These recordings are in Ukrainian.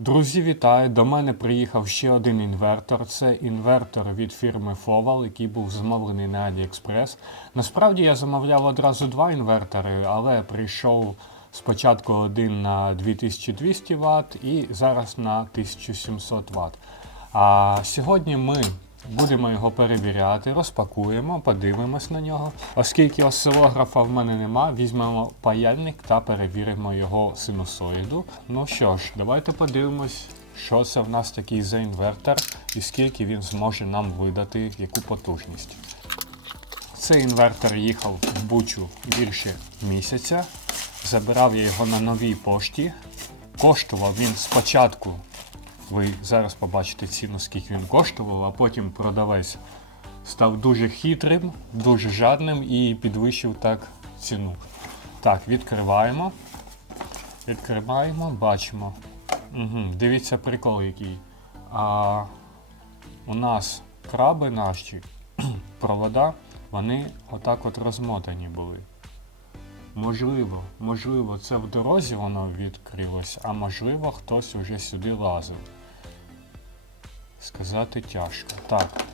Друзі, вітаю! До мене приїхав ще один інвертор. Це інвертор від фірми Foval, який був замовлений на AliExpress. Насправді я замовляв одразу два інвертори, але прийшов спочатку один на 2200 Вт і зараз на 1700 Вт. А сьогодні ми будемо його перевіряти, розпакуємо, подивимось на нього. Оскільки осцилографа в мене нема, візьмемо паяльник та перевіримо його синусоїду. Ну що ж, давайте подивимось, що це в нас такий за інвертор і скільки він зможе нам видати, яку потужність. Цей інвертор їхав в Бучу більше місяця. Забирав я його на новій пошті. Коштував він спочатку ви зараз побачите ціну, скільки він коштував, а потім продавець став дуже хитрим, дуже жадним і підвищив так ціну. Так, відкриваємо. Відкриваємо, бачимо. Угу, дивіться прикол який. А, у нас краби наші, провода, вони отак от розмотані були. Можливо, можливо, це в дорозі воно відкрилось, а можливо, хтось уже сюди лазив сказати тяжко. Так.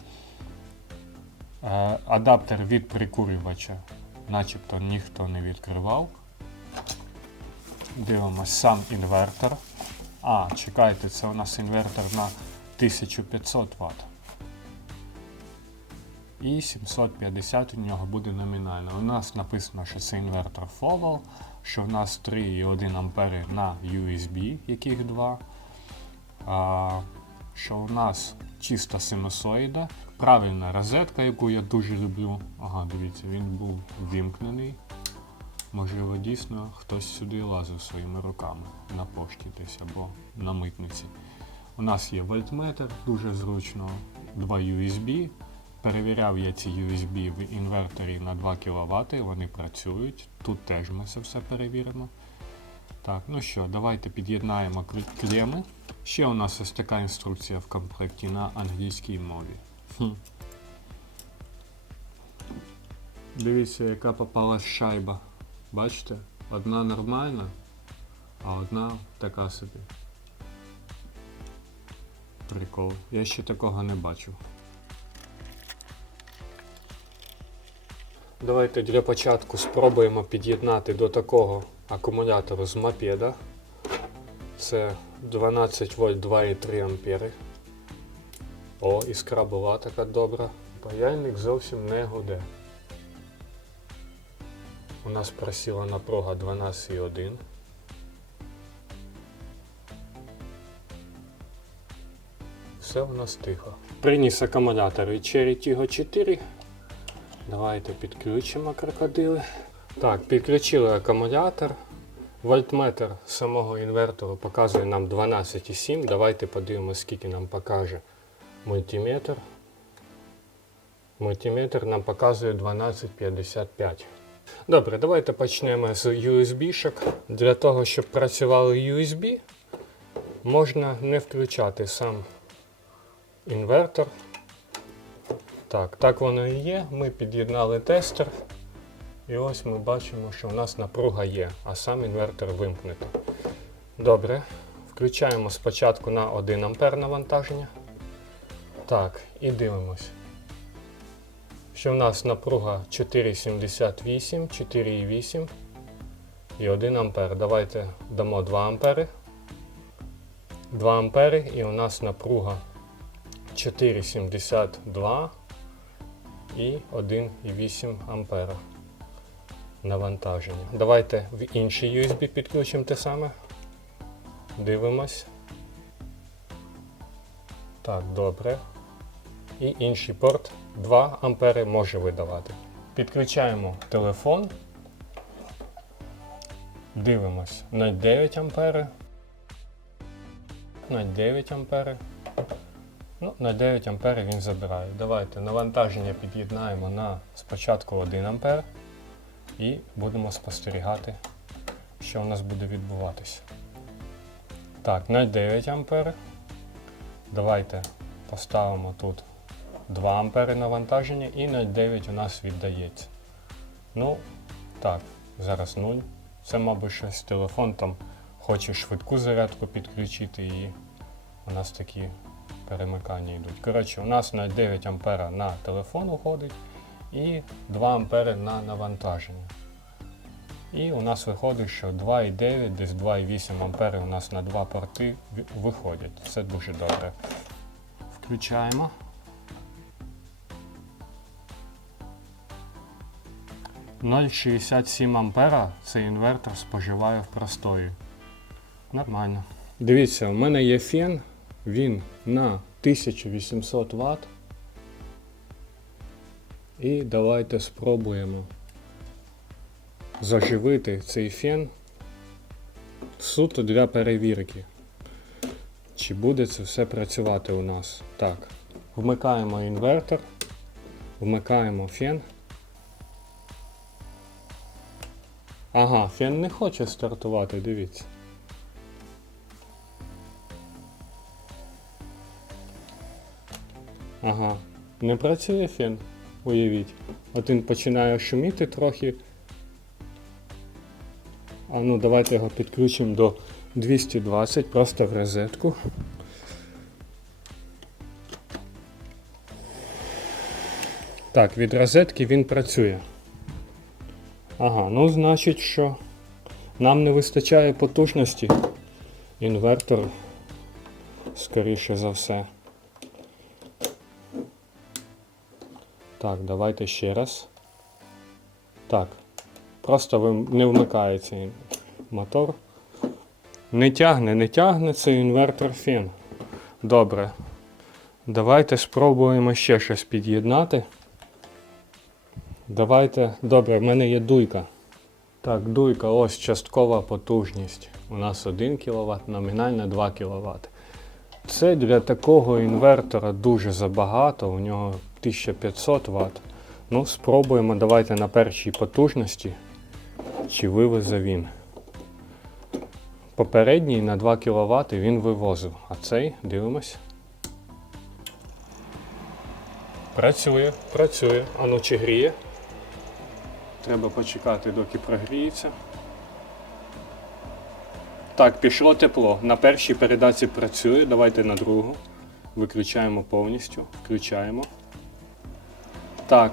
Е, адаптер від прикурювача начебто ніхто не відкривав. Дивимось сам інвертор. А, чекайте, це у нас інвертор на 1500 Вт. І 750 у нього буде номінально. У нас написано, що це інвертор Foval, що в нас 3,1 А на USB, яких 2 що у нас чиста синусоїда, правильна розетка, яку я дуже люблю. Ага, дивіться, він був вімкнений. Можливо, дійсно хтось сюди лазив своїми руками на пошті десь або на митниці. У нас є вольтметр, дуже зручно, два USB. Перевіряв я ці USB в інверторі на 2 кВт, вони працюють. Тут теж ми це все перевіримо. Так, ну що, давайте під'єднаємо клеми. Ще у нас ось така інструкція в комплекті на англійській мові. Дивіться, яка попалась шайба. Бачите? Одна нормальна, а одна така собі. Прикол. Я ще такого не бачив. Давайте для початку спробуємо під'єднати до такого акумулятору з мопеда. Це 12 вольт 2,3 ампери. О, іскра була така добра. Паяльник зовсім не гуде. У нас просіла напруга 12,1. Все у нас тихо. Приніс акумулятор від Cherry Tiggo 4. Давайте підключимо крокодили. Так, підключили акумулятор. Вольтметр самого інвертору показує нам 12,7. Давайте подивимося, скільки нам покаже мультиметр. Мультиметр нам показує 12,55. Добре, давайте почнемо з USB-шок. Для того, щоб працювали USB, можна не включати сам інвертор. Так, так воно і є. Ми під'єднали тестер. І ось ми бачимо, що у нас напруга є, а сам інвертор вимкнутий. Добре. Включаємо спочатку на 1 ампер навантаження. Так, і дивимось. Що в нас напруга 4,78, 4,8 і 1 ампер. Давайте дамо 2 ампери. 2 ампери і у нас напруга 4,72 і 1,8 ампера навантаження. Давайте в інший USB підключимо те саме. Дивимось. Так, добре. І інший порт 2 ампери може видавати. Підключаємо телефон. Дивимось на 9 ампери. На 9 ампери. Ну, на 9 ампер він забирає. Давайте навантаження під'єднаємо на спочатку 1 ампер і будемо спостерігати, що у нас буде відбуватися. Так, на 9 ампер. Давайте поставимо тут 2 ампери навантаження і на 9 у нас віддається. Ну, так, зараз 0. Це, мабуть, щось телефон там хоче швидку зарядку підключити і у нас такі перемикання йдуть. Коротше, у нас на 9 ампера на телефон уходить і 2 ампери на навантаження. І у нас виходить, що 2,9, десь 2,8 ампери у нас на два порти виходять. Це дуже добре. Включаємо. «0,67 ампера цей інвертор споживає в простої. Нормально. Дивіться, у мене є фен, він на 1800 Вт. І давайте спробуємо заживити цей фен суто для перевірки. Чи буде це все працювати у нас? Так. Вмикаємо інвертор, вмикаємо фен. Ага, фен не хоче стартувати, дивіться. Ага, не працює фен, уявіть. Він починає шуміти трохи. А ну давайте його підключимо до 220 просто в розетку. Так, від розетки він працює. Ага, ну значить, що нам не вистачає потужності. Інвертор, скоріше за все. Так, давайте ще раз. Так. Просто не вмикається мотор. Не тягне, не тягне це інвертор фен. Добре. Давайте спробуємо ще щось під'єднати. Давайте. Добре, в мене є дуйка. Так, дуйка, ось часткова потужність. У нас 1 кВт, номінальна 2 кВт. Це для такого інвертора дуже забагато, у нього 1500 Вт. Ну, спробуємо, давайте на першій потужності, чи вивезе він. Попередній на 2 кВт він вивозив, а цей дивимось. Працює, працює. А ну чи гріє? Треба почекати, доки прогріється. Так, пішло тепло. На першій передачі працює. Давайте на другу. Виключаємо повністю. Включаємо. Так.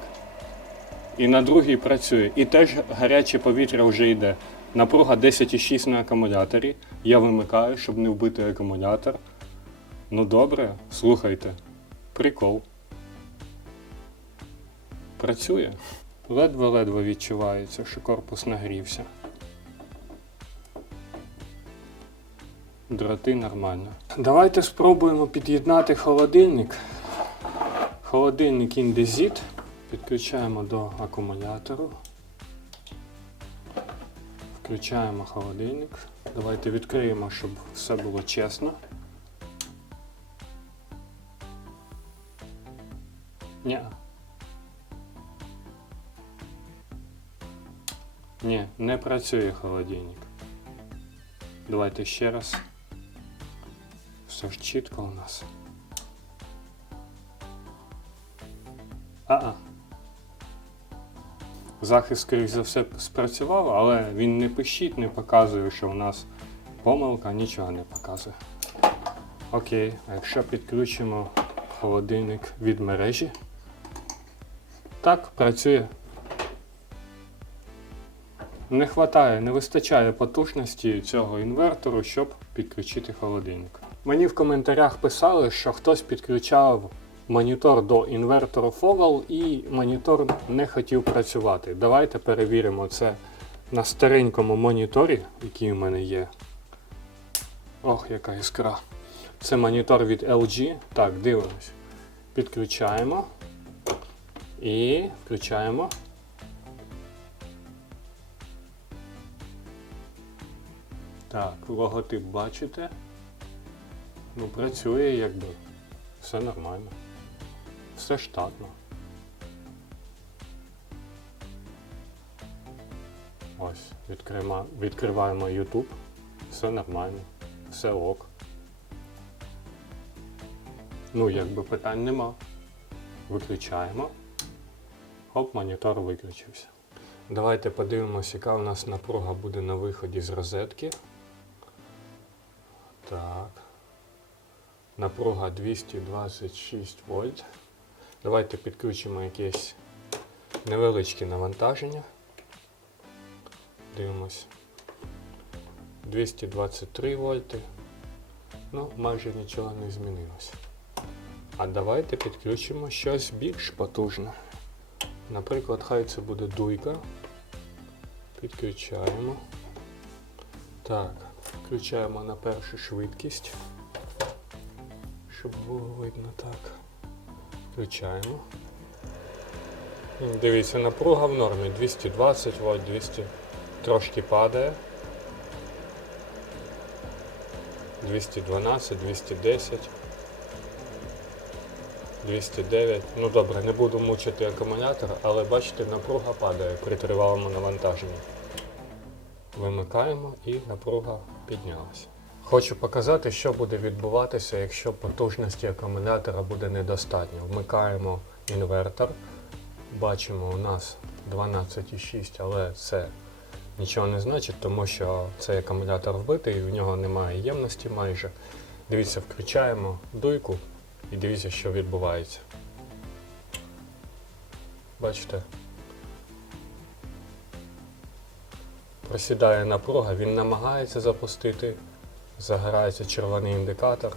І на другій працює. І теж гаряче повітря вже йде. Напруга 10,6 на акумуляторі. Я вимикаю, щоб не вбити акумулятор. Ну добре, слухайте. Прикол. Працює. Ледве-ледве відчувається, що корпус нагрівся. Дроти нормально. Давайте спробуємо під'єднати холодильник. Холодильник індезіт. Підключаємо до акумулятору. Включаємо холодильник. Давайте відкриємо, щоб все було чесно. Ні. Ні, не працює холодильник. Давайте ще раз. Все ж чітко у нас. А-а. Захист, скоріш за все, спрацював, але він не пишіть, не показує, що у нас помилка, нічого не показує. Окей, а якщо підключимо холодильник від мережі. Так, працює. Не вистачає, не вистачає потужності цього інвертору, щоб підключити холодильник. Мені в коментарях писали, що хтось підключав монітор до інвертору Foval і монітор не хотів працювати. Давайте перевіримо це на старенькому моніторі, який у мене є. Ох, яка іскра. Це монітор від LG. Так, дивимось. Підключаємо і включаємо. Так, логотип бачите. Ну, працює якби. Все нормально. Все штатно. Ось, відкрима... відкриваємо YouTube. Все нормально. Все ок. Ну, якби питань нема. Виключаємо. Хоп, монітор виключився. Давайте подивимося, яка у нас напруга буде на виході з розетки. Так. Напруга 226 вольт. Давайте підключимо якесь невеличке навантаження. Дивимось. 223 вольти. Ну, майже нічого не змінилося. А давайте підключимо щось більш потужне. Наприклад, хай це буде дуйка. Підключаємо. Так, включаємо на першу швидкість. Щоб було видно так. Включаємо. Дивіться, напруга в нормі 220 вольт, 200 трошки падає. 212, 210, 209. Ну добре, не буду мучити акумулятор, але бачите, напруга падає при тривалому навантаженні. Вимикаємо і напруга піднялася. Хочу показати, що буде відбуватися, якщо потужності акумулятора буде недостатньо. Вмикаємо інвертор. Бачимо, у нас 12,6, але це нічого не значить, тому що цей акумулятор вбитий, в нього немає ємності майже. Дивіться, включаємо дуйку і дивіться, що відбувається. Бачите? Просідає напруга, він намагається запустити, загорається червоний індикатор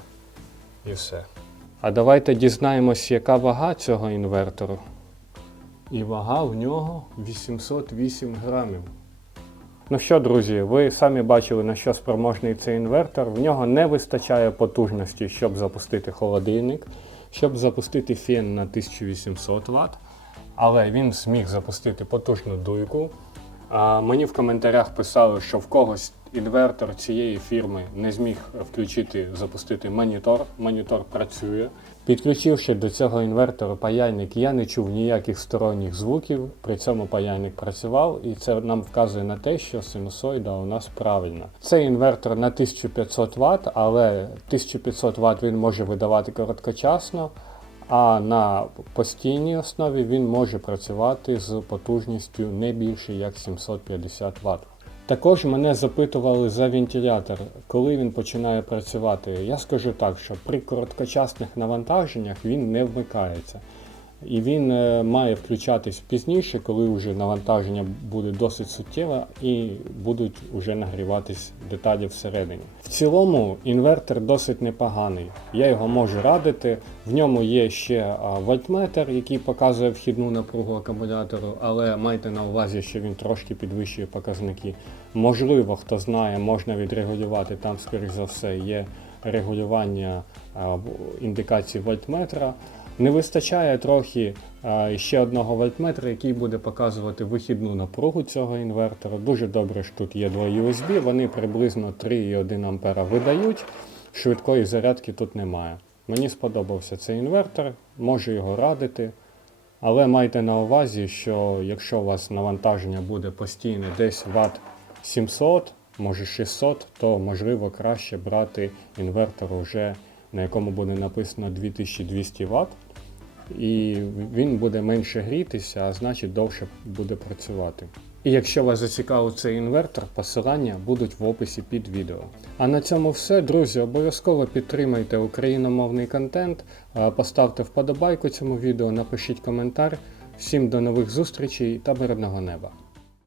і все. А давайте дізнаємось, яка вага цього інвертору. І вага в нього 808 грамів. Ну що, друзі, ви самі бачили, на що спроможний цей інвертор. В нього не вистачає потужності, щоб запустити холодильник, щоб запустити фен на 1800 Вт. Але він зміг запустити потужну дуйку. А мені в коментарях писали, що в когось інвертор цієї фірми не зміг включити, запустити монітор. Монітор працює. Підключивши до цього інвертора паяльник, я не чув ніяких сторонніх звуків. При цьому паяльник працював, і це нам вказує на те, що синусоїда у нас правильна. Цей інвертор на 1500 Вт, але 1500 Вт він може видавати короткочасно. А на постійній основі він може працювати з потужністю не більше як 750 Вт. Також мене запитували за вентилятор, коли він починає працювати. Я скажу так, що при короткочасних навантаженнях він не вмикається. І він е, має включатись пізніше, коли вже навантаження буде досить суттєве і будуть вже нагріватись деталі всередині. В цілому інвертор досить непоганий. Я його можу радити. В ньому є ще вольтметр, який показує вхідну напругу акумулятору, але майте на увазі, що він трошки підвищує показники. Можливо, хто знає, можна відрегулювати. Там, скоріш за все, є регулювання індикації вольтметра. Не вистачає трохи ще одного вольтметра, який буде показувати вихідну напругу цього інвертора. Дуже добре, що тут є два USB, вони приблизно 3,1 ампера видають. Швидкої зарядки тут немає. Мені сподобався цей інвертор, можу його радити. Але майте на увазі, що якщо у вас навантаження буде постійне десь Вт 700, може 600, то можливо краще брати інвертор вже на якому буде написано 2200 Вт. І він буде менше грітися, а значить довше буде працювати. І якщо вас зацікавив цей інвертор, посилання будуть в описі під відео. А на цьому все, друзі. Обов'язково підтримайте україномовний контент, поставте вподобайку цьому відео, напишіть коментар. Всім до нових зустрічей та мирного неба!